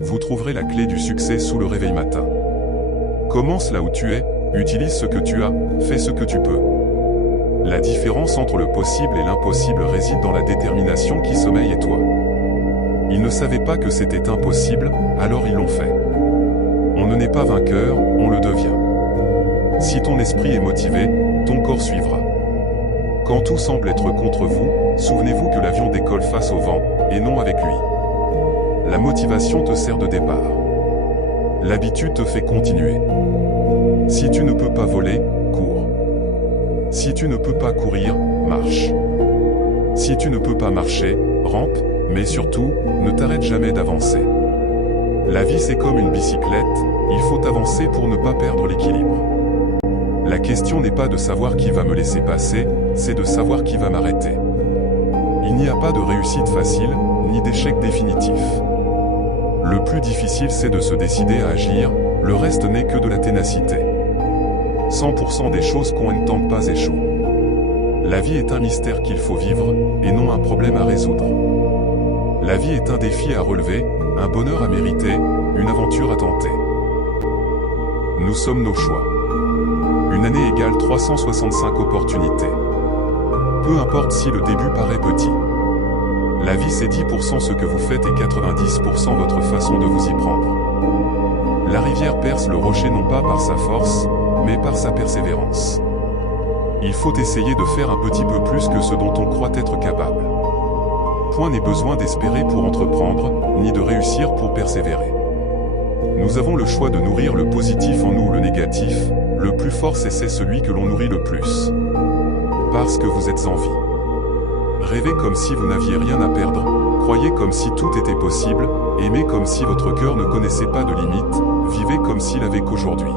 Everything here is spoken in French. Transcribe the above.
Vous trouverez la clé du succès sous le réveil matin. Commence là où tu es, utilise ce que tu as, fais ce que tu peux. La différence entre le possible et l'impossible réside dans la détermination qui sommeille en toi. Ils ne savaient pas que c'était impossible, alors ils l'ont fait. On ne naît pas vainqueur, on le devient. Si ton esprit est motivé, ton corps suivra. Quand tout semble être contre vous, souvenez-vous que l'avion décolle face au vent, et non avec lui. La motivation te sert de départ. L'habitude te fait continuer. Si tu ne peux pas voler, cours. Si tu ne peux pas courir, marche. Si tu ne peux pas marcher, rampe, mais surtout, ne t'arrête jamais d'avancer. La vie c'est comme une bicyclette, il faut avancer pour ne pas perdre l'équilibre. La question n'est pas de savoir qui va me laisser passer, c'est de savoir qui va m'arrêter. Il n'y a pas de réussite facile, ni d'échec définitif. Le plus difficile c'est de se décider à agir, le reste n'est que de la ténacité. 100% des choses qu'on ne tente pas échouent. La vie est un mystère qu'il faut vivre, et non un problème à résoudre. La vie est un défi à relever, un bonheur à mériter, une aventure à tenter. Nous sommes nos choix. Une année égale 365 opportunités. Peu importe si le début paraît petit. La vie c'est 10% ce que vous faites et 90% votre façon de vous y prendre. La rivière perce le rocher non pas par sa force, mais par sa persévérance. Il faut essayer de faire un petit peu plus que ce dont on croit être capable. Point n'est besoin d'espérer pour entreprendre, ni de réussir pour persévérer. Nous avons le choix de nourrir le positif en nous ou le négatif, le plus fort c'est celui que l'on nourrit le plus. Parce que vous êtes en vie. Rêvez comme si vous n'aviez rien à perdre, croyez comme si tout était possible, aimez comme si votre cœur ne connaissait pas de limites, vivez comme s'il avait qu'aujourd'hui.